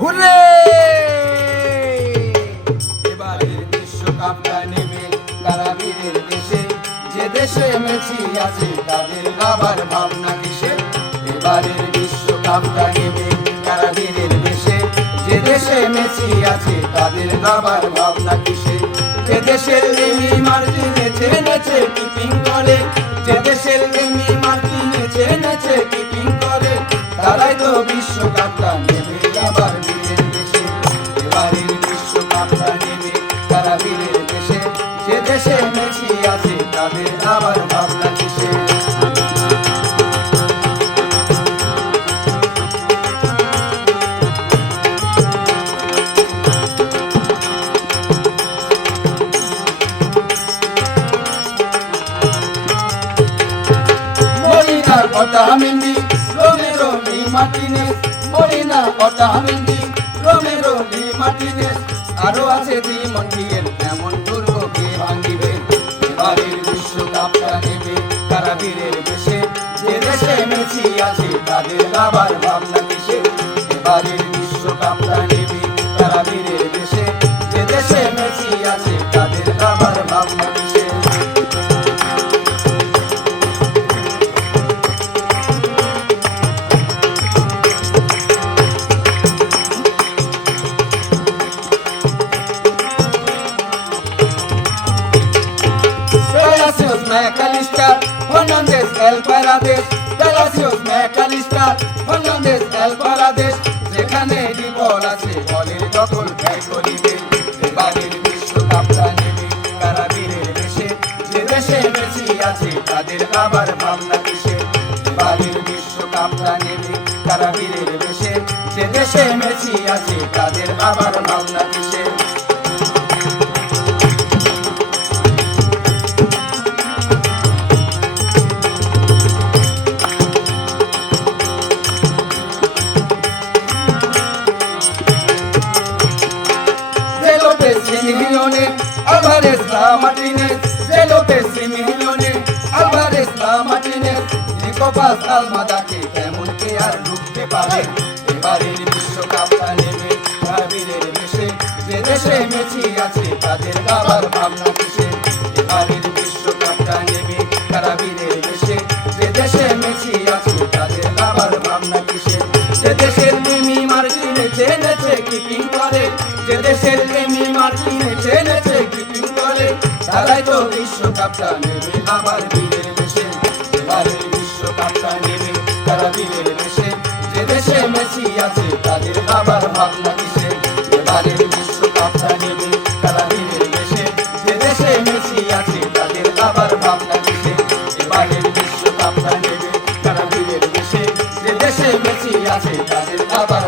Hurray! এবারের বিশ্বকাপটা নেবে কারাবীরের দেশে, যে দেশে মেসি আছে তাদের আবার ভাবনা কিসে? এবারের বিশ্বকাপটা নেবে কারাবীরের দেশে, যে দেশে মেসি আছে তাদের আবার ভাবনা কিসে? যে দেশের লেমি মার্টিনেজ নেচে কিপিং করে, যে দেশের লেমি মার্টিনেজ নেচে কিপিং করে, তারাই তো বিশ্বকাপটা নেবে আবার বীরের দেশে। এবারের বিশ্বকাপটা নেবে তারা বীরের দেশে, যে দেশে মেসি আছে তাদের আবার ভাবনা কিসে? Otamendi, Romero, Di Martinez, Molina, Otamendi, Romero, Di Martinez, আরো আছে দি মন্ডিয়েল, এমন দুর্গকে ভাঙিবে। এবারের বিশ্বকাপটা নেবে কারাবীরের দেশে, যে দেশে মেসি আছে তাদের আবার ভাবনা কিসে? এবারের বিশ্বকাপটা নেবে কারাবীরের দেশে, যে দেশে মেসি আছে তাদের আবার ভাবনা কিসে? McAllister, Fernandez, El Paredes, Palacios, McAllister, Fernandez, El Paredes, যেখানে ডি বল আছে বলের দখল ত্যাগ করিবে। এবারের বিশ্বকাপটা নেবে কারাবীরের দেশে, যে দেশে মেসি আছে তাদের আবার ভাবনা কিসে? এবারের বিশ্বকাপটা নেবে কারাবীরের দেশে, যে দেশে মেসি আছে তাদের আবার ভাবনা কিসে? Simeone, Alvarez, La Martinez, De Lopez, Simeone, Alvarez, La Martinez, Nicopas, Almadaকে কেমন কে আর রুখতে পারে? এবারের বিশ্বকাপটা নেবে কারাবীরের দেশে, যে দেশে মেসি আছে তাদের আবার ভাবনা কিসে? এবারের বিশ্বকাপটা নেবে কারাবীরের দেশে, যে দেশে মেসি আছে তাদের আবার ভাবনা কিসে? যে দেশের লেমি মার্টিনেজ নেচে কিপিং করে, যে দেশের লেমি মার্টিনেজ নেচে কিপিং করে, তারাই তো বিশ্বকাপটা নেবে আবার বীরের দেশে। এবারের বিশ্বকাপটা নেবে কারাবীরের দেশে, যে দেশে মেসি আছে তাদের আবার ভাবনা কিসে? এবারের বিশ্বকাপটা নেবে কারাবীরের দেশে, যে দেশে মেসি আছে তাদের আবার ভাবনা কিসে? এবারের বিশ্বকাপটা নেবে কারাবীরের দেশে, যে দেশে মেসি আছে তাদের আবার